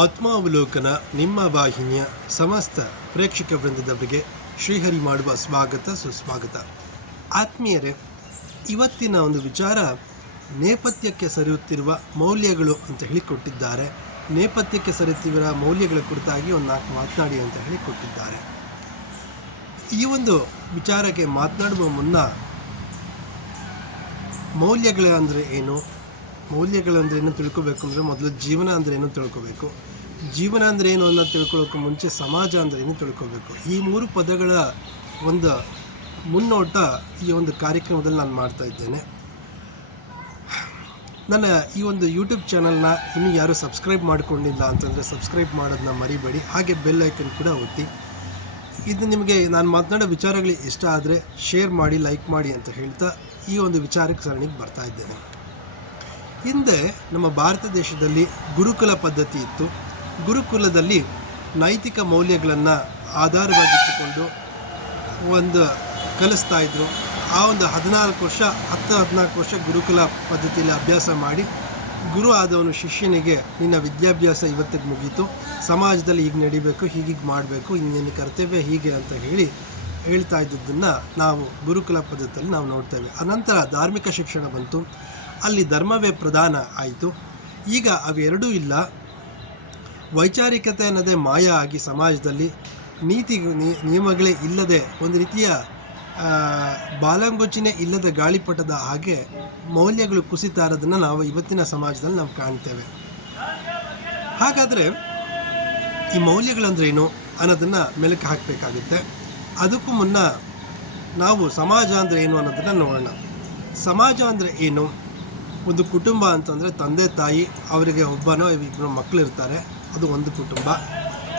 ಆತ್ಮಾವಲೋಕನ ನಿಮ್ಮ ವಾಹಿನಿಯ ಸಮಸ್ತ ಪ್ರೇಕ್ಷಕ ವೃಂದದವರಿಗೆ ಶ್ರೀಹರಿ ಮಾಡುವ ಸ್ವಾಗತ, ಸುಸ್ವಾಗತ. ಆತ್ಮೀಯರೇ, ಇವತ್ತಿನ ಒಂದು ವಿಚಾರ ನೇಪಥ್ಯಕ್ಕೆ ಸರಿಯುತ್ತಿರುವ ಮೌಲ್ಯಗಳು ಅಂತ ಹೇಳಿ ಕೊಟ್ಟಿದ್ದಾರೆ ನೇಪಥ್ಯಕ್ಕೆ ಸರಿಯುತ್ತಿರುವ ಮೌಲ್ಯಗಳ ಕುರಿತಾಗಿ ಒಂದು ನಾಲ್ಕು ಮಾತನಾಡಿ ಅಂತ ಹೇಳಿ ಕೊಟ್ಟಿದ್ದಾರೆ ಈ ಒಂದು ವಿಚಾರಕ್ಕೆ ಮಾತನಾಡುವ ಮುನ್ನ ಮೌಲ್ಯಗಳ ಅಂದರೆ ಏನು? ಮೌಲ್ಯಗಳು ಅಂದರೆ ಏನು ತಿಳ್ಕೊಬೇಕು ಅಂದರೆ ಮೊದಲು ಜೀವನ ಅಂದರೆ ಏನು ತಿಳ್ಕೊಬೇಕು? ಜೀವನ ಅಂದರೆ ಏನು ಅನ್ನೋದು ತಿಳ್ಕೊಳ್ಳೋಕೆ ಮುಂಚೆ ಸಮಾಜ ಅಂದರೆ ಏನು ತಿಳ್ಕೊಬೇಕು? ಈ ಮೂರು ಪದಗಳ ಒಂದು ಮುನ್ನೋಟ ಈ ಒಂದು ಕಾರ್ಯಕ್ರಮದಲ್ಲಿ ನಾನು ಮಾಡ್ತಾ ಇದ್ದೇನೆ. ನನ್ನ ಈ ಒಂದು ಯೂಟ್ಯೂಬ್ ಚಾನಲ್ನ ಇನ್ನೂ ಯಾರೂ ಸಬ್ಸ್ಕ್ರೈಬ್ ಮಾಡ್ಕೊಂಡಿಲ್ಲ ಅಂತಂದರೆ ಸಬ್ಸ್ಕ್ರೈಬ್ ಮಾಡೋದನ್ನ ಮರಿಬೇಡಿ. ಹಾಗೆ ಬೆಲ್ ಐಕನ್ ಕೂಡ ಒತ್ತಿ. ಇದು ನಿಮಗೆ ನಾನು ಮಾತನಾಡೋ ವಿಚಾರಗಳು ಇಷ್ಟ ಆದರೆ ಶೇರ್ ಮಾಡಿ ಲೈಕ್ ಮಾಡಿ ಅಂತ ಹೇಳ್ತಾ ಈ ಒಂದು ವಿಚಾರಕ್ಕೆ ಸರಣಿಗೆ ಬರ್ತಾ ಇದ್ದೇನೆ. ಹಿಂದೆ ನಮ್ಮ ಭಾರತ ದೇಶದಲ್ಲಿ ಗುರುಕುಲ ಪದ್ಧತಿ ಇತ್ತು. ಗುರುಕುಲದಲ್ಲಿ ನೈತಿಕ ಮೌಲ್ಯಗಳನ್ನು ಆಧಾರವಾಗಿಟ್ಟುಕೊಂಡು ಒಂದು ಕಲಿಸ್ತಾ ಇದ್ದರು ಆ ಒಂದು ಹದಿನಾಲ್ಕು ವರ್ಷ, ಹತ್ತು ಹದಿನಾಲ್ಕು ವರ್ಷ ಗುರುಕುಲ ಪದ್ಧತಿಯಲ್ಲಿ ಅಭ್ಯಾಸ ಮಾಡಿ ಗುರು ಆದವನು ಶಿಷ್ಯನಿಗೆ, ನಿನ್ನ ವಿದ್ಯಾಭ್ಯಾಸ ಇವತ್ತಿಗೆ ಮುಗೀತು. ಸಮಾಜದಲ್ಲಿ ಹೀಗೆ ನಡಿಬೇಕು ಹೀಗೀಗೆ ಮಾಡಬೇಕು, ಇನ್ನೇನು ಕರ್ತವ್ಯ ಹೀಗೆ ಅಂತ ಹೇಳಿ ಹೇಳ್ತಾ ಇದ್ದದ್ದನ್ನು ನಾವು ಗುರುಕುಲ ಪದ್ಧತಿಯಲ್ಲಿ ನಾವು ನೋಡ್ತೇವೆ. ಅನಂತರ ಧಾರ್ಮಿಕ ಶಿಕ್ಷಣ ಬಂತು. ಅಲ್ಲಿ ಧರ್ಮವೇ ಪ್ರಧಾನ ಆಯಿತು. ಈಗ ಅವೆರಡೂ ಇಲ್ಲ. ವೈಚಾರಿಕತೆ ಅನ್ನೋದೇ ಮಾಯ ಆಗಿ ಸಮಾಜದಲ್ಲಿ ನೀತಿ ನಿಯಮಗಳೇ ಇಲ್ಲದೆ ಒಂದು ರೀತಿಯ ಬಾಲಂಗೊಚ್ಚಿನೇ ಇಲ್ಲದ ಗಾಳಿಪಟದ ಹಾಗೆ ಮೌಲ್ಯಗಳು ಕುಸಿತಾ ಇರೋದನ್ನು ನಾವು ಇವತ್ತಿನ ಸಮಾಜದಲ್ಲಿ ನಾವು ಕಾಣ್ತೇವೆ. ಹಾಗಾದರೆ ಈ ಮೌಲ್ಯಗಳಂದ್ರೇನು ಅನ್ನೋದನ್ನು ಮೆಲುಕು ಹಾಕಬೇಕಾಗುತ್ತೆ. ಅದಕ್ಕೂ ಮುನ್ನ ನಾವು ಸಮಾಜ ಅಂದರೆ ಏನು ಅನ್ನೋದನ್ನು ನೋಡೋಣ. ಸಮಾಜ ಅಂದರೆ ಏನು? ಒಂದು ಕುಟುಂಬ ಅಂತಂದರೆ ತಂದೆ, ತಾಯಿ, ಅವರಿಗೆ ಒಬ್ಬನೋ ಇಬ್ಬರು ಮಕ್ಕಳು ಇರ್ತಾರೆ ಅದು ಒಂದು ಕುಟುಂಬ.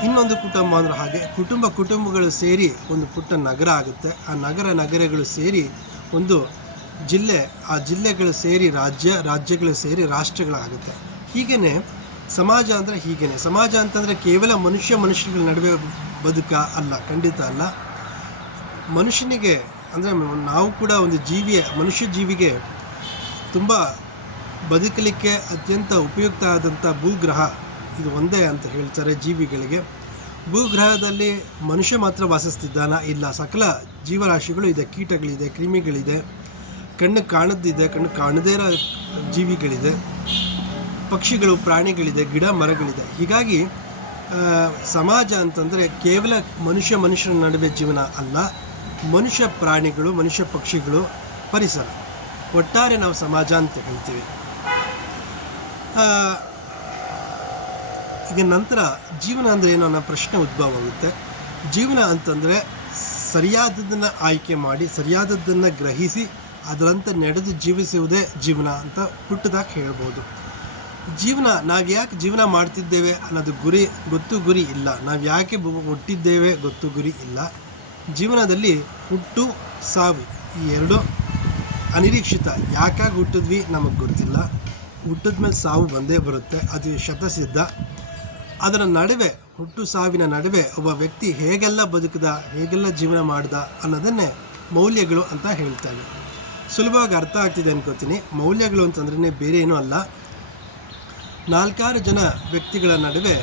ಇನ್ನೊಂದು ಕುಟುಂಬ ಅಂದ್ರೆ ಹಾಗೆ ಕುಟುಂಬ ಕುಟುಂಬಗಳು ಸೇರಿ ಒಂದು ಪುಟ್ಟ ನಗರ ಆಗುತ್ತೆ. ಆ ನಗರ ನಗರಗಳು ಸೇರಿ ಒಂದು ಜಿಲ್ಲೆ, ಆ ಜಿಲ್ಲೆಗಳು ಸೇರಿ ರಾಜ್ಯ, ರಾಜ್ಯಗಳು ಸೇರಿ ರಾಷ್ಟ್ರಗಳಾಗುತ್ತೆ. ಹೀಗೇ ಸಮಾಜ ಅಂದರೆ ಹೀಗೇ ಸಮಾಜ ಅಂತಂದರೆ ಕೇವಲ ಮನುಷ್ಯ ಮನುಷ್ಯಗಳ ನಡುವೆ ಬದುಕ ಅಲ್ಲ, ಖಂಡಿತ ಅಲ್ಲ. ಮನುಷ್ಯನಿಗೆ ಅಂದರೆ ನಾವು ಕೂಡ ಒಂದು ಜೀವಿಯ, ಮನುಷ್ಯ ಜೀವಿಗೆ ತುಂಬ ಬದುಕಲಿಕ್ಕೆ ಅತ್ಯಂತ ಉಪಯುಕ್ತ ಆದಂಥ ಭೂಗ್ರಹ ಇದು ಒಂದೇ ಅಂತ ಹೇಳ್ತಾರೆ ಜೀವಿಗಳಿಗೆ. ಭೂಗ್ರಹದಲ್ಲಿ ಮನುಷ್ಯ ಮಾತ್ರ ವಾಸಿಸ್ತಿದ್ದಾನ? ಇಲ್ಲ. ಸಕಲ ಜೀವರಾಶಿಗಳು ಇದೆ, ಕೀಟಗಳಿದೆ, ಕ್ರಿಮಿಗಳಿದೆ. ಕಣ್ಣು ಕಾಣದಿದೆ ಕಣ್ಣು ಕಾಣದೇ ಇರೋ ಜೀವಿಗಳಿದೆ. ಪಕ್ಷಿಗಳು, ಪ್ರಾಣಿಗಳಿದೆ, ಗಿಡ, ಮರಗಳಿದೆ. ಹೀಗಾಗಿ ಸಮಾಜ ಅಂತಂದರೆ ಕೇವಲ ಮನುಷ್ಯ ಮನುಷ್ಯರ ನಡುವೆ ಜೀವನ ಅಲ್ಲ, ಮನುಷ್ಯ ಪ್ರಾಣಿಗಳು, ಮನುಷ್ಯ ಪಕ್ಷಿಗಳು ಪರಿಸರ. ಒಟ್ಟಾರೆ ನಾವು ಸಮಾಜ ಅಂತ ಹೇಳ್ತೀವಿ. ಈಗ ನಂತರ ಜೀವನ ಅಂದರೆ ಏನು ಅನ್ನೋ ಪ್ರಶ್ನೆ ಉದ್ಭವ ಆಗುತ್ತೆ. ಜೀವನ ಅಂತಂದರೆ ಸರಿಯಾದದ್ದನ್ನು ಆಯ್ಕೆ ಮಾಡಿ ಸರಿಯಾದದ್ದನ್ನು ಗ್ರಹಿಸಿ, ಅದರಂತೆ ನಡೆದು ಜೀವಿಸುವುದೇ ಜೀವನ ಅಂತ ಹುಟ್ಟದಾಗ ಹೇಳ್ಬೋದು. ಜೀವನ, ನಾವು ಯಾಕೆ ಜೀವನ ಮಾಡ್ತಿದ್ದೇವೆ ಅನ್ನೋದು ಗುರಿ, ಗೊತ್ತು ಗುರಿ ಇಲ್ಲ. ನಾವು ಯಾಕೆ ಹುಟ್ಟಿದ್ದೇವೆ ಗೊತ್ತು ಗುರಿ ಇಲ್ಲ. ಜೀವನದಲ್ಲಿ ಹುಟ್ಟು, ಸಾವು ಈ ಎರಡು ಅನಿರೀಕ್ಷಿತ. ಯಾಕಾಗಿ ಹುಟ್ಟಿದ್ವಿ ನಮಗೆ ಗೊತ್ತಿಲ್ಲ. ಹುಟ್ಟಿದ ಮೇಲೆ ಸಾವು ಬಂದೇ ಬರುತ್ತೆ. ಅದು ಶತಸಿದ್ಧ. ಅದರ ನಡುವೆ, ಹುಟ್ಟು ಸಾವಿನ ನಡುವೆ ಒಬ್ಬ ವ್ಯಕ್ತಿ ಹೇಗೆಲ್ಲ ಬದುಕಿದ, ಹೇಗೆಲ್ಲ ಜೀವನ ಮಾಡ್ದ ಅನ್ನೋದನ್ನೇ ಮೌಲ್ಯಗಳು ಅಂತ ಹೇಳ್ತೇವೆ ಸುಲಭವಾಗಿ ಅರ್ಥ ಆಗ್ತಿದೆ ಅನ್ಕೋತೀನಿ. ಮೌಲ್ಯಗಳು ಅಂತಂದ್ರೆ ಬೇರೆ ಏನೂ ಅಲ್ಲ. ನಾಲ್ಕಾರು ಜನ ವ್ಯಕ್ತಿಗಳ ನಡುವೆ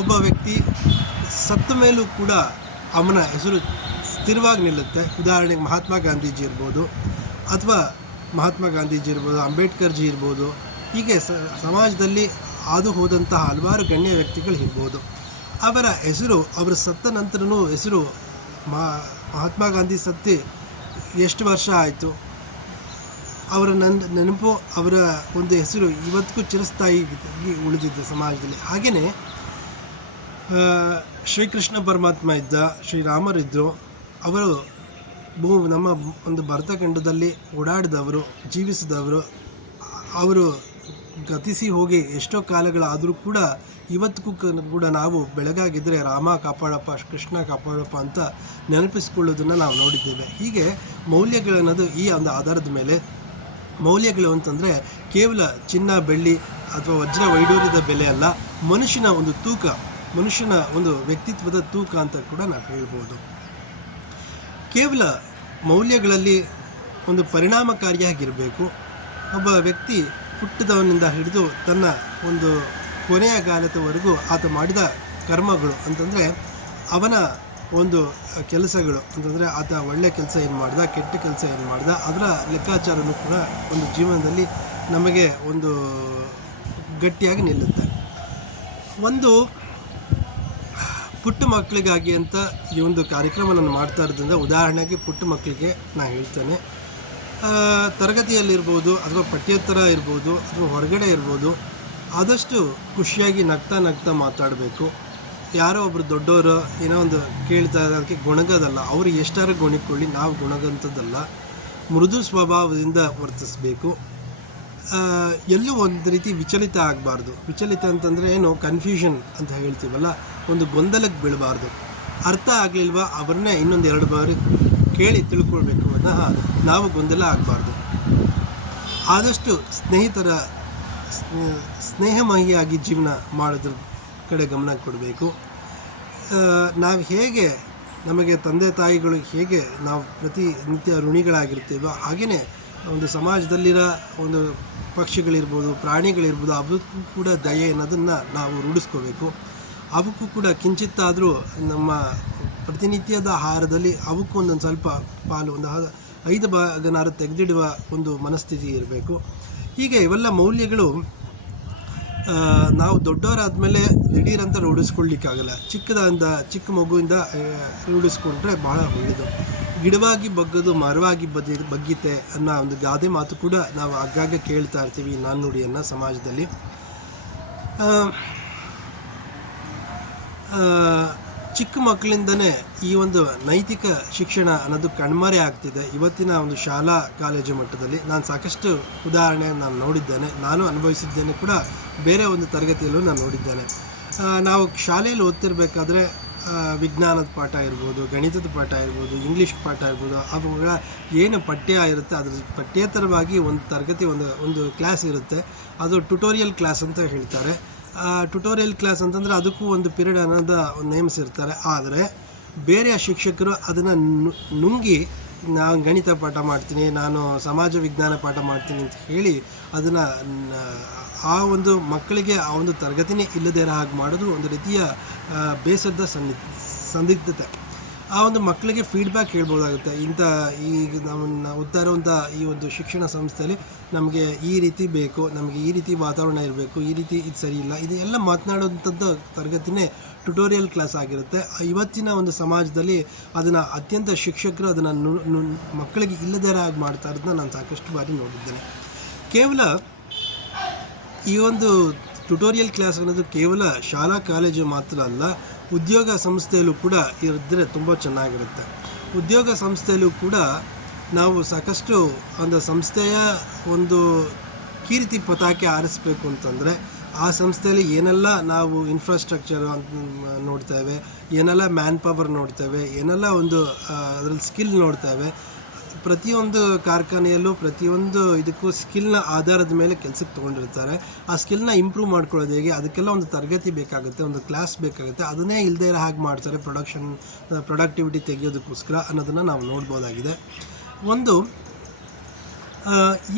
ಒಬ್ಬ ವ್ಯಕ್ತಿ ಸತ್ತ ಮೇಲೂ ಕೂಡ ಅವನ ಹೆಸರು ಸ್ಥಿರವಾಗಿ ನಿಲ್ಲುತ್ತೆ. ಉದಾಹರಣೆಗೆ ಮಹಾತ್ಮ ಗಾಂಧೀಜಿ ಇರ್ಬೋದು, ಅಥವಾ ಮಹಾತ್ಮ ಗಾಂಧೀಜಿ ಇರ್ಬೋದು ಅಂಬೇಡ್ಕರ್ ಜಿ ಇರ್ಬೋದು, ಹೀಗೆ ಸಮಾಜದಲ್ಲಿ ಹಾದು ಹೋದಂತಹ ಹಲವಾರು ಗಣ್ಯ ವ್ಯಕ್ತಿಗಳು ಇರ್ಬೋದು. ಅವರ ಹೆಸರು, ಅವರು ಸತ್ತ ನಂತರನೂ ಹೆಸರು ಮಹಾ- ಮಹಾತ್ಮ ಗಾಂಧಿ ಸತ್ತಿ ಎಷ್ಟು ವರ್ಷ ಆಯಿತು? ಅವರ ನನ್ನ ನೆನಪು ಅವರ ಒಂದು ಹೆಸರು ಇವತ್ತಿಗೂ ಚಿರಸ್ಥಾಯಿ ಉಳಿದಿದ್ದು ಸಮಾಜದಲ್ಲಿ. ಹಾಗೆಯೇ ಶ್ರೀಕೃಷ್ಣ ಪರಮಾತ್ಮ ಇದ್ದ ಶ್ರೀರಾಮರಿದ್ದರು ಅವರು ಭೂ ನಮ್ಮ ಒಂದು ಭರತಖಂಡದಲ್ಲಿ ಓಡಾಡಿದವರು, ಜೀವಿಸಿದವರು, ಅವರು ಗತಿಸಿ ಹೋಗಿ ಎಷ್ಟೋ ಕಾಲಗಳಾದರೂ ಕೂಡ ಇವತ್ತಿಗೂ ಕೂಡ ನಾವು ಬೆಳಗಾಗಿದ್ದರೆ ರಾಮ ಕಾಪಾಡಪ್ಪ, ಕೃಷ್ಣ ಕಾಪಾಡಪ್ಪ ಅಂತ ನೆನಪಿಸ್ಕೊಳ್ಳೋದನ್ನು ನಾವು ನೋಡಿದ್ದೇವೆ. ಹೀಗೆ ಮೌಲ್ಯಗಳನ್ನೋದು ಈ ಒಂದು ಆಧಾರದ ಮೇಲೆ ಮೌಲ್ಯಗಳು ಅಂತಂದರೆ ಕೇವಲ ಚಿನ್ನ, ಬೆಳ್ಳಿ ಅಥವಾ ವಜ್ರ ವೈಡೂರ್ಯದ ಬೆಲೆ ಅಲ್ಲ, ಮನುಷ್ಯನ ಒಂದು ತೂಕ, ಮನುಷ್ಯನ ಒಂದು ವ್ಯಕ್ತಿತ್ವದ ತೂಕ ಅಂತ ಕೂಡ ನಾವು ಹೇಳ್ಬೋದು. ಕೇವಲ ಮೌಲ್ಯಗಳಲ್ಲಿ ಒಂದು ಪರಿಣಾಮಕಾರಿಯಾಗಿರಬೇಕು. ಒಬ್ಬ ವ್ಯಕ್ತಿ ಹುಟ್ಟಿದವನಿಂದ ಹಿಡಿದು ತನ್ನ ಒಂದು ಕೊನೆಯ ಕಾಲದವರೆಗೂ ಆತ ಮಾಡಿದ ಕರ್ಮಗಳು ಅಂತಂದರೆ ಅವನ ಒಂದು ಕೆಲಸಗಳು ಅಂತಂದರೆ ಆತ ಒಳ್ಳೆ ಕೆಲಸ ಏನು ಮಾಡಿದ, ಕೆಟ್ಟ ಕೆಲಸ ಏನು ಮಾಡಿದ, ಅದರ ಲೆಕ್ಕಾಚಾರನೂ ಕೂಡ ಒಂದು ಜೀವನದಲ್ಲಿ ನಮಗೆ ಒಂದು ಗಟ್ಟಿಯಾಗಿ ನಿಲ್ಲುತ್ತೆ. ಒಂದು ಪುಟ್ಟ ಮಕ್ಕಳಿಗಾಗಿ ಅಂತ ಈ ಒಂದು ಕಾರ್ಯಕ್ರಮ ನಾನು ಮಾಡ್ತಾ ಇರೋದ್ರಿಂದ ಉದಾಹರಣೆಗೆ ಪುಟ್ಟ ಮಕ್ಕಳಿಗೆ ನಾನು ಹೇಳ್ತೇನೆ. ತರಗತಿಯಲ್ಲಿರ್ಬೋದು ಅಥವಾ ಪಠ್ಯೇತರ ಇರ್ಬೋದು ಅಥವಾ ಹೊರಗಡೆ ಇರ್ಬೋದು ಆದಷ್ಟು ಖುಷಿಯಾಗಿ ನಗ್ತಾ ನಗ್ತಾ ಮಾತಾಡಬೇಕು. ಯಾರೋ ಒಬ್ಬರು ದೊಡ್ಡವರು ಏನೋ ಒಂದು ಕೇಳ್ತಾ ಅದಕ್ಕೆ ಗುಣಗದಲ್ಲ. ಅವರು ಎಷ್ಟಾರು ಗುಣಿಕೊಳ್ಳಿ ನಾವು ಗುಣಗಂಥದ್ದಲ್ಲ ಮೃದು ಸ್ವಭಾವದಿಂದ ವರ್ತಿಸಬೇಕು. ಎಲ್ಲೂ ಒಂದು ರೀತಿ ವಿಚಲಿತ ಆಗಬಾರ್ದು. ವಿಚಲಿತ ಅಂತಂದರೆ ಏನು ಕನ್ಫ್ಯೂಷನ್ ಅಂತ ಹೇಳ್ತೀವಲ್ಲ ಒಂದು ಗೊಂದಲಕ್ಕೆ ಬೀಳಬಾರ್ದು. ಅರ್ಥ ಆಗಲಿಲ್ವಾ? ಅವ್ರನ್ನೇ ಇನ್ನೊಂದು ಎರಡು ಬಾರಿ ಕೇಳಿ ತಿಳ್ಕೊಳ್ಬೇಕು ವಿನಃ ನಾವು ಗೊಂದಲ ಆಗಬಾರ್ದು. ಆದಷ್ಟು ಸ್ನೇಹಿತರ ಸ್ನೇ- ಸ್ನೇಹಮಯಿಯಾಗಿ ಜೀವನ ಮಾಡೋದ್ರ ಕಡೆ ಗಮನ ಕೊಡಬೇಕು. ನಾವು ಹೇಗೆ, ನಮಗೆ ತಂದೆ ತಾಯಿಗಳು ಹೇಗೆ ನಾವು ಪ್ರತಿ ನಿತ್ಯ ಋಣಿಗಳಾಗಿರ್ತೀವೋ ಹಾಗೆಯೇ ಒಂದು ಸಮಾಜದಲ್ಲಿರೋ ಒಂದು ಪಕ್ಷಿಗಳಿರ್ಬೋದು, ಪ್ರಾಣಿಗಳಿರ್ಬೋದು ಅದು ಕೂಡ ದಯೆ ಅನ್ನೋದನ್ನು ನಾವು ರೂಢಿಸ್ಕೋಬೇಕು. ಅವಕ್ಕೂ ಕೂಡ ಕಿಂಚಿತ್ತಾದರೂ ನಮ್ಮ ಪ್ರತಿನಿತ್ಯದ ಆಹಾರದಲ್ಲಿ ಅವಕ್ಕೂ ಒಂದೊಂದು ಸ್ವಲ್ಪ ಪಾಲು, ಒಂದು ಐದು ಭಾಗನಾರು ತೆಗೆದಿಡುವ ಒಂದು ಮನಸ್ಥಿತಿ ಇರಬೇಕು. ಹೀಗೆ ಇವೆಲ್ಲ ಮೌಲ್ಯಗಳು ನಾವು ದೊಡ್ಡವರಾದ ಮೇಲೆ ದಿಢೀರಂತ ರೂಢಿಸ್ಕೊಳ್ಲಿಕ್ಕಾಗಲ್ಲ ಚಿಕ್ಕದಿಂದ, ಚಿಕ್ಕ ಮಗುವಿಂದ ರೂಢಿಸ್ಕೊಂಡ್ರೆ ಭಾಳ ಒಳ್ಳೆಯದು. ಗಿಡವಾಗಿ ಬಗ್ಗದು, ಮರವಾಗಿ ಬದಿ, ಬಗ್ಗಿತೆ ಅನ್ನೋ ಒಂದು ಗಾದೆ ಮಾತು ಕೂಡ ನಾವು ಆಗಾಗ ಕೇಳ್ತಾ ಇರ್ತೀವಿ ನಾಣ್ಣುಡಿಯನ್ನು ಸಮಾಜದಲ್ಲಿ. ಚಿಕ್ಕ ಮಕ್ಕಳಿಂದನೇ ಈ ಒಂದು ನೈತಿಕ ಶಿಕ್ಷಣ ಅನ್ನೋದು ಕಣ್ಮರೆ ಆಗ್ತಿದೆ. ಇವತ್ತಿನ ಒಂದು ಶಾಲಾ ಕಾಲೇಜು ಮಟ್ಟದಲ್ಲಿ ನಾನು ಸಾಕಷ್ಟು ಉದಾಹರಣೆ ನಾನು ನೋಡಿದ್ದೇನೆ. ನಾನು ಅನುಭವಿಸಿದ್ದೇನೆ ಕೂಡ ಬೇರೆ ಒಂದು ತರಗತಿಯಲ್ಲೂ ನಾನು ನೋಡಿದ್ದೇನೆ. ನಾವು ಶಾಲೆಯಲ್ಲಿ ಓದ್ತಿರ್ಬೇಕಾದ್ರೆ ವಿಜ್ಞಾನದ ಪಾಠ ಇರ್ಬೋದು, ಗಣಿತದ ಪಾಠ ಇರ್ಬೋದು, ಇಂಗ್ಲೀಷ್ ಪಾಠ ಇರ್ಬೋದು ಅವುಗಳ ಏನು ಪಠ್ಯ ಇರುತ್ತೆ, ಅದ್ರ ಪಠ್ಯೇತರವಾಗಿ ಒಂದು ತರಗತಿ ಒಂದು ಒಂದು ಕ್ಲಾಸ್ ಇರುತ್ತೆ. ಅದು ಟ್ಯುಟೋರಿಯಲ್ ಕ್ಲಾಸ್ ಅಂತ ಹೇಳ್ತಾರೆ. ಟ್ಯುಟೋರಿಯಲ್ ಕ್ಲಾಸ್ ಅಂತಂದರೆ ಅದಕ್ಕೂ ಒಂದು ಪಿರಿಯಡ್ ಅನ್ನೋದು ನೇಮಿಸಿರ್ತಾರೆ. ಆದರೆ ಬೇರೆ ಶಿಕ್ಷಕರು ಅದನ್ನು ನುಂಗಿ ನಾನು ಗಣಿತ ಪಾಠ ಮಾಡ್ತೀನಿ, ನಾನು ಸಮಾಜ ವಿಜ್ಞಾನ ಪಾಠ ಮಾಡ್ತೀನಿ ಅಂತ ಹೇಳಿ ಅದನ್ನು ಆ ಒಂದು ಮಕ್ಕಳಿಗೆ ಆ ಒಂದು ತರಗತಿನೇ ಇಲ್ಲದೇ ಹಾಗೆ ಮಾಡೋದು ಒಂದು ರೀತಿಯ ಬೇಸದ್ದ ಸನ್ನಿ, ಸಂದಿಗ್ಧತೆ. ಆ ಒಂದು ಮಕ್ಕಳಿಗೆ ಫೀಡ್ಬ್ಯಾಕ್ ಹೇಳ್ಬೋದಾಗುತ್ತೆ. ಇಂಥ ಈಗ ನಮ್ಮನ್ನು ಓದ್ತಾ ಈ ಒಂದು ಶಿಕ್ಷಣ ಸಂಸ್ಥೆಯಲ್ಲಿ ನಮಗೆ ಈ ರೀತಿ ಬೇಕು, ನಮಗೆ ಈ ರೀತಿ ವಾತಾವರಣ ಇರಬೇಕು, ಈ ರೀತಿ ಇದು ಸರಿ ಇಲ್ಲ, ಇದು ಎಲ್ಲ ಮಾತನಾಡುವಂಥದ್ದು ತರಗತಿನೇ ಟ್ಯುಟೋರಿಯಲ್ ಕ್ಲಾಸ್ ಆಗಿರುತ್ತೆ. ಇವತ್ತಿನ ಒಂದು ಸಮಾಜದಲ್ಲಿ ಅದನ್ನು ಅತ್ಯಂತ ಶಿಕ್ಷಕರು ಅದನ್ನು ಮಕ್ಕಳಿಗೆ ಇಲ್ಲದೇ ಆಗಿ ಮಾಡ್ತಾ ಇರೋದನ್ನ ನಾನು ಸಾಕಷ್ಟು ಬಾರಿ ನೋಡಿದ್ದೇನೆ. ಕೇವಲ ಈ ಒಂದು ಟ್ಯುಟೋರಿಯಲ್ ಕ್ಲಾಸ್ ಅನ್ನೋದು ಕೇವಲ ಶಾಲಾ ಕಾಲೇಜು ಮಾತ್ರ ಅಲ್ಲ ಉದ್ಯೋಗ ಸಂಸ್ಥೆಯಲ್ಲೂ ಕೂಡ ಇದ್ದರೆ ತುಂಬ ಚೆನ್ನಾಗಿರುತ್ತೆ. ಉದ್ಯೋಗ ಸಂಸ್ಥೆಯಲ್ಲೂ ಕೂಡ ನಾವು ಸಾಕಷ್ಟು ಒಂದು ಸಂಸ್ಥೆಯ ಒಂದು ಕೀರ್ತಿ ಪತಾಕೆ ಆರಿಸಬೇಕು ಅಂತಂದರೆ ಆ ಸಂಸ್ಥೆಯಲ್ಲಿ ಏನೆಲ್ಲ ನಾವು ಇನ್ಫ್ರಾಸ್ಟ್ರಕ್ಚರ್ ನೋಡ್ತೇವೆ, ಏನೆಲ್ಲ ಮ್ಯಾನ್ ಪವರ್ ನೋಡ್ತೇವೆ, ಏನೆಲ್ಲ ಒಂದು ಅದ್ರಲ್ಲಿ ಸ್ಕಿಲ್ ನೋಡ್ತೇವೆ ಪ್ರತಿಯೊಂದು ಕಾರ್ಖಾನೆಯಲ್ಲೂ ಪ್ರತಿಯೊಂದು ಇದಕ್ಕೂ ಸ್ಕಿಲ್ನ ಆಧಾರದ ಮೇಲೆ ಕೆಲಸಕ್ಕೆ ತೊಗೊಂಡಿರ್ತಾರೆ. ಆ ಸ್ಕಿಲ್ನ ಇಂಪ್ರೂವ್ ಮಾಡ್ಕೊಳ್ಳೋದು ಹೇಗೆ? ಅದಕ್ಕೆಲ್ಲ ಒಂದು ತರಗತಿ ಬೇಕಾಗುತ್ತೆ, ಒಂದು ಕ್ಲಾಸ್ ಬೇಕಾಗುತ್ತೆ. ಅದನ್ನೇ ಇಲ್ಲದೆ ಇರೋ ಹಾಗೆ ಮಾಡ್ತಾರೆ. ಪ್ರೊಡಕ್ಷನ್, ಪ್ರೊಡಕ್ಟಿವಿಟಿ ತೆಗೆಯೋದಕ್ಕೋಸ್ಕರ ಅನ್ನೋದನ್ನು ನಾವು ನೋಡ್ಬೋದಾಗಿದೆ. ಒಂದು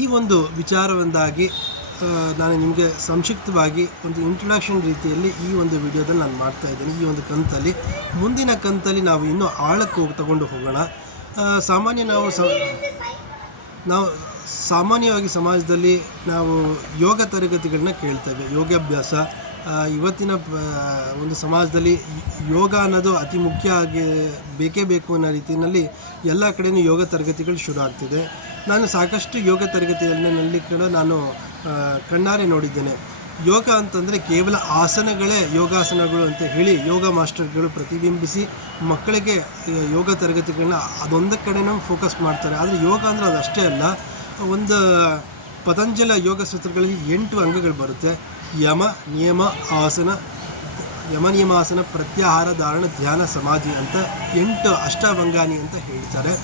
ಈ ಒಂದು ವಿಚಾರವೊಂದಾಗಿ ನಾನು ನಿಮಗೆ ಸಂಕ್ಷಿಪ್ತವಾಗಿ ಒಂದು ಇಂಟ್ರೊಡಕ್ಷನ್ ರೀತಿಯಲ್ಲಿ ಈ ಒಂದು ವಿಡಿಯೋದಲ್ಲಿ ನಾನು ಮಾಡ್ತಾ ಇದ್ದೀನಿ. ಈ ಒಂದು ಕಂತಲ್ಲಿ, ಮುಂದಿನ ಕಂತಲ್ಲಿ ನಾವು ಇನ್ನೂ ಆಳಕ್ಕೆ ಹೋಗಿ, ತಗೊಂಡು ಹೋಗೋಣ. ಸಾಮಾನ್ಯ ನಾವು ಸ ನಾವು ಸಾಮಾನ್ಯವಾಗಿ ಸಮಾಜದಲ್ಲಿ ನಾವು ಯೋಗ ತರಗತಿಗಳನ್ನ ಕೇಳ್ತೇವೆ ಯೋಗಾಭ್ಯಾಸ. ಇವತ್ತಿನ ಒಂದು ಸಮಾಜದಲ್ಲಿ ಯೋಗ ಅನ್ನೋದು ಅತಿ ಮುಖ್ಯ ಆಗಿ ಬೇಕೇ ಬೇಕು ಅನ್ನೋ ರೀತಿಯಲ್ಲಿ ಎಲ್ಲ ಕಡೆಯೂ ಯೋಗ ತರಗತಿಗಳು ಶುರು ಆಗ್ತಿದೆ. ನಾನು ಸಾಕಷ್ಟು ಯೋಗ ತರಗತಿಯಲ್ಲಿ ಕೂಡ ನಾನು ಕಣ್ಣಾರೆ ನೋಡಿದ್ದೇನೆ. ಯೋಗ ಅಂತಂದರೆ ಕೇವಲ ಆಸನಗಳೇ ಯೋಗಾಸನಗಳು ಅಂತ ಹೇಳಿ ಯೋಗ ಮಾಸ್ಟರ್ಗಳು ಪ್ರತಿಬಿಂಬಿಸಿ ಮಕ್ಕಳಿಗೆ ಯೋಗ ತರಗತಿಗಳನ್ನ ಅದೊಂದ ಕಡೆನೂ ಫೋಕಸ್ ಮಾಡ್ತಾರೆ. ಆದರೆ ಯೋಗ ಅಂದರೆ ಅದಷ್ಟೇ ಅಲ್ಲ, ಒಂದು ಪತಂಜಲ ಯೋಗ ಸೂತ್ರಗಳಲ್ಲಿ ಎಂಟು ಅಂಗಗಳು ಬರುತ್ತೆ. ಯಮ, ನಿಯಮ, ಆಸನ, ಯಮ ನಿಯಮಾಸನ ಪ್ರತ್ಯಾಹಾರ, ಧಾರಣ, ಧ್ಯಾನ, ಸಮಾಧಿ ಅಂತ ಎಂಟು ಅಷ್ಟಾವಂಗಾನಿ ಅಂತ ಹೇಳ್ತಾರೆ.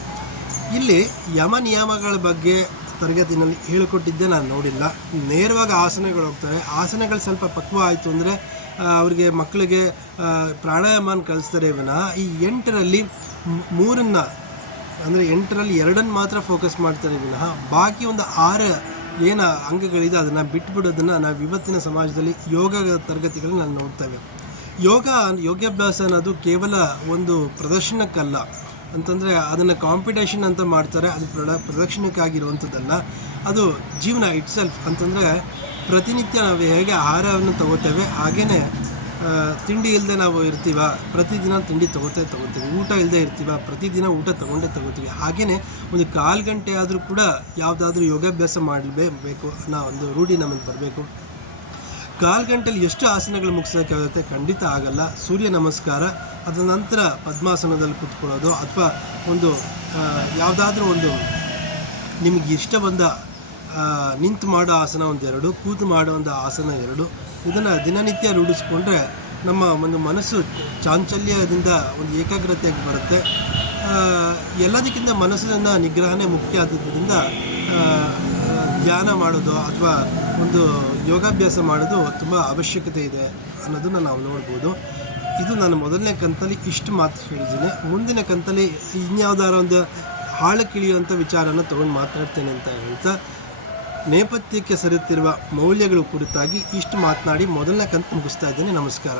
ಇಲ್ಲಿ ಯಮ ನಿಯಮಗಳ ಬಗ್ಗೆ ತರಗತಿನಲ್ಲಿ ಹೇಳಿಕೊಟ್ಟಿದ್ದೆ, ನಾನು ನೋಡಿಲ್ಲ. ನೇರವಾಗಿ ಆಸನಗಳು ಹೋಗ್ತಾರೆ ಆಸನಗಳು ಸ್ವಲ್ಪ ಪಕ್ವ ಆಯಿತು ಅಂದರೆ ಅವರಿಗೆ ಮಕ್ಕಳಿಗೆ ಪ್ರಾಣಾಯಾಮನ ಕಲಿಸ್ತಾರೆ ವಿನಃ. ಈ ಎಂಟರಲ್ಲಿ ಮೂರನ್ನ, ಅಂದರೆ ಎಂಟರಲ್ಲಿ ಎರಡನ್ನು ಮಾತ್ರ ಫೋಕಸ್ ಮಾಡ್ತಾರೆ ವಿನಃ. ಬಾಕಿ ಒಂದು ಆರು ಏನು ಅಂಗಗಳಿದೆ, ಅದನ್ನು ಬಿಟ್ಬಿಡೋದನ್ನು ನಾವು ಇವತ್ತಿನ ಸಮಾಜದಲ್ಲಿ ಯೋಗ ತರಗತಿಗಳನ್ನ ನಾವು ನೋಡ್ತೇವೆ. ಯೋಗ ಯೋಗಾಭ್ಯಾಸ ಅನ್ನೋದು ಕೇವಲ ಒಂದು ಪ್ರದರ್ಶನಕ್ಕಲ್ಲ. ಅಂತಂದರೆ ಅದನ್ನು ಕಾಂಪಿಟೇಷನ್ ಅಂತ ಮಾಡ್ತಾರೆ. ಅದು ಪ್ರಡ ಪ್ರದಕ್ಷಿಣಕ್ಕಾಗಿರುವಂಥದ್ದಲ್ಲ. ಅದು ಜೀವನ ಇಟ್ ಸೆಲ್ಫ್ ಅಂತಂದರೆ ಪ್ರತಿನಿತ್ಯ ನಾವು ಹೇಗೆ ಆಹಾರವನ್ನು ತಗೋತೇವೆ ಹಾಗೆಯೇ ತಿಂಡಿ ಇಲ್ಲದೆ ನಾವು ಇರ್ತೀವ, ಪ್ರತಿದಿನ ತಿಂಡಿ ತಗೋತೇ ತಗೋತೀವಿ, ಊಟ ಇಲ್ಲದೆ ಇರ್ತೀವ, ಪ್ರತಿದಿನ ಊಟ ತಗೊಂಡೇ ತಗೋತೀವಿ. ಹಾಗೆಯೇ ಒಂದು ಕಾಲು ಗಂಟೆ ಆದರೂ ಕೂಡ ಯಾವುದಾದ್ರೂ ಯೋಗಾಭ್ಯಾಸ ಮಾಡಲೇಬೇಕು ಅನ್ನೋ ಒಂದು ರೂಢಿ ನಮಗೆ ಬರಬೇಕು. ಕಾಲು ಗಂಟೆಲಿ ಎಷ್ಟು ಆಸನಗಳು ಮುಗಿಸೋಕ್ಕಾಗುತ್ತೆ ಖಂಡಿತ ಆಗಲ್ಲ. ಸೂರ್ಯ ನಮಸ್ಕಾರ ಅದರ ನಂತರ ಪದ್ಮಾಸನದಲ್ಲಿ ಕುತ್ಕೊಳ್ಳೋದು ಅಥವಾ ಒಂದು ಯಾವುದಾದ್ರೂ ಒಂದು ನಿಮಗೆ ಇಷ್ಟ ಬಂದ ನಿಂತು ಮಾಡೋ ಆಸನ ಒಂದೆರಡು, ಕೂತು ಮಾಡೋ ಒಂದು ಆಸನ ಎರಡು, ಇದನ್ನು ದಿನನಿತ್ಯ ರೂಢಿಸ್ಕೊಂಡ್ರೆ ನಮ್ಮ ಒಂದು ಮನಸ್ಸು ಚಾಂಚಲ್ಯದಿಂದ ಒಂದು ಏಕಾಗ್ರತೆಗೆ ಬರುತ್ತೆ. ಎಲ್ಲದಕ್ಕಿಂತ ಮನಸ್ಸಿನ ನಿಗ್ರಹನೇ ಮುಖ್ಯ ಆದದ್ದರಿಂದ ಧ್ಯಾನ ಮಾಡೋದು ಅಥವಾ ಒಂದು ಯೋಗಾಭ್ಯಾಸ ಮಾಡೋದು ತುಂಬ ಅವಶ್ಯಕತೆ ಇದೆ ಅನ್ನೋದನ್ನು ನಾವು ನೋಡ್ಬೋದು. ಇದು ನಾನು ಮೊದಲನೇ ಕಂತಲ್ಲಿ ಇಷ್ಟು ಮಾತು ಹೇಳಿದ್ದೀನಿ. ಮುಂದಿನ ಕಂತಲ್ಲಿ ಇನ್ಯಾವುದಾರ ಒಂದು ಹಾಳಕ್ಕಿಳಿಯುವಂಥ ವಿಚಾರನ ತೊಗೊಂಡು ಮಾತಾಡ್ತೇನೆ ಅಂತ ಹೇಳ್ತಾ, ನೇಪಥ್ಯಕ್ಕೆ ಸರಿಯುತ್ತಿರುವ ಮೌಲ್ಯಗಳು ಕುರಿತಾಗಿ ಇಷ್ಟು ಮಾತನಾಡಿ ಮೊದಲನೇ ಕಂತು ಮುಗಿಸ್ತಾ ಇದ್ದೇನೆ. ನಮಸ್ಕಾರ.